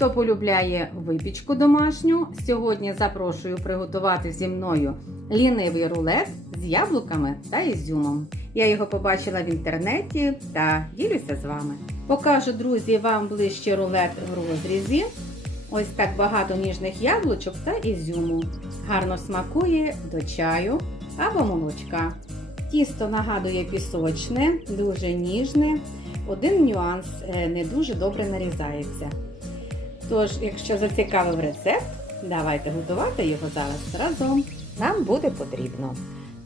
Хто полюбляє випічку домашню, сьогодні запрошую приготувати зі мною лінивий рулет з яблуками та ізюмом. Я його побачила в інтернеті та ділюся з вами. Покажу, друзі, вам ближче рулет в розрізі. Ось так багато ніжних яблучок та ізюму. Гарно смакує до чаю або молочка. Тісто нагадує пісочне, дуже ніжне. Один нюанс е, не дуже добре нарізається. Тож, якщо зацікавив рецепт, давайте готувати його зараз разом. Нам буде потрібно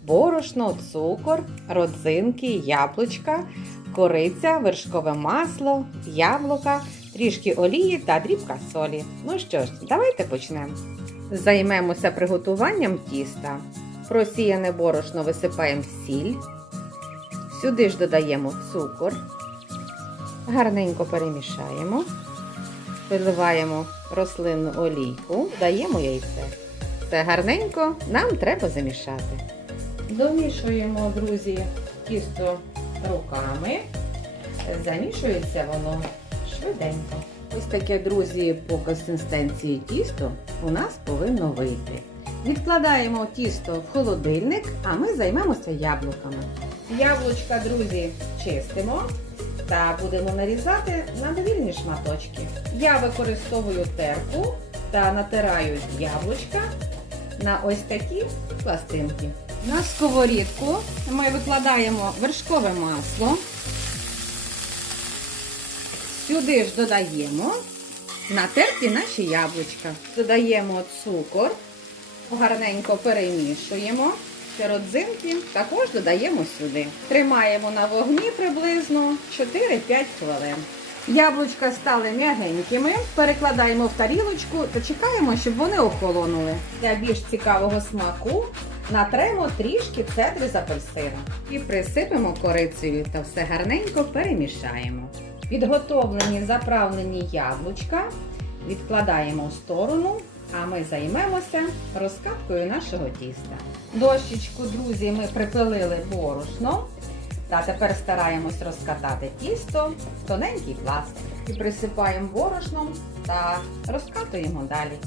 борошно, цукор, родзинки, яблучка, кориця, вершкове масло, яблука, трішки олії та дрібка солі. Ну що ж, давайте почнемо. Займемося приготуванням тіста. Просіяне борошно висипаємо сіль. Сюди ж додаємо цукор. Гарненько перемішаємо. Виливаємо рослинну олійку, даємо яйце. Все гарненько нам треба замішати. Домішуємо, друзі, тісто руками. Замішується воно швиденько. Ось таке, друзі, по консистенції тісто у нас повинно вийти. Відкладаємо тісто в холодильник, а ми займемося яблуками. Яблучка, друзі, чистимо та будемо нарізати на довільні шматочки. Я використовую терку та натираю яблучка на ось такі пластинки. На сковорідку ми викладаємо вершкове масло. Сюди ж додаємо натерті наші яблучка. Додаємо цукор, гарненько перемішуємо. Родзинки також додаємо сюди. Тримаємо на вогні приблизно 4-5 хвилин. Яблучка стали м'ягенькими, перекладаємо в тарілочку та чекаємо, щоб вони охолонули. Для більш цікавого смаку натремо трішки цедри з апельсину і присипемо корицею та все гарненько перемішаємо. Підготовлені заправлені яблучка відкладаємо в сторону, а ми займемося розкаткою нашого тіста. Дощечку, друзі, ми припилили борошно. Та тепер стараємось розкатати тісто в тоненький пласт. І присипаємо борошном та розкатуємо далі.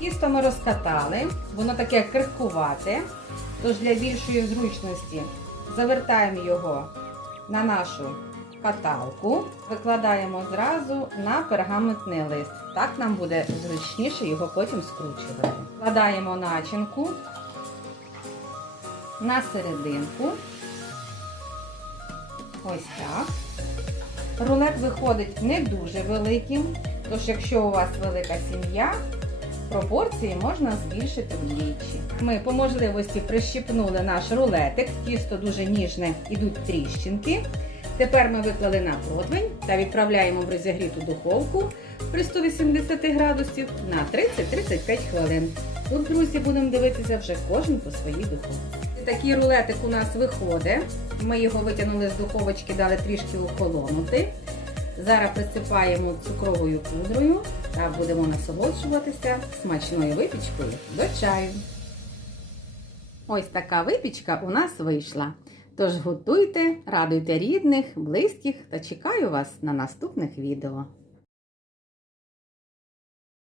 Тісто ми розкатали, воно таке крихкувате, тож для більшої зручності завертаємо його на нашу каталку, викладаємо зразу на пергаментний лист. Так нам буде зручніше його потім скручувати. Вкладаємо начинку на серединку. Ось так. Рулет виходить не дуже великим, тож якщо у вас велика сім'я, пропорції можна збільшити вдвічі. Ми по можливості прищіпнули наш рулетик, тісто дуже ніжне, ідуть тріщинки. Тепер ми виклали на противень та відправляємо в розігріту духовку при 180 градусів на 30-35 хвилин. Тут, друзі, будемо дивитися вже кожен по своїй духовці. Такий рулетик у нас виходить. Ми його витягнули з духовочки, дали трішки охолонути. Зараз присипаємо цукровою пудрою та будемо насолоджуватися смачною випічкою до чаю. Ось така випічка у нас вийшла. Тож готуйте, радуйте рідних, близьких та чекаю вас на наступних відео.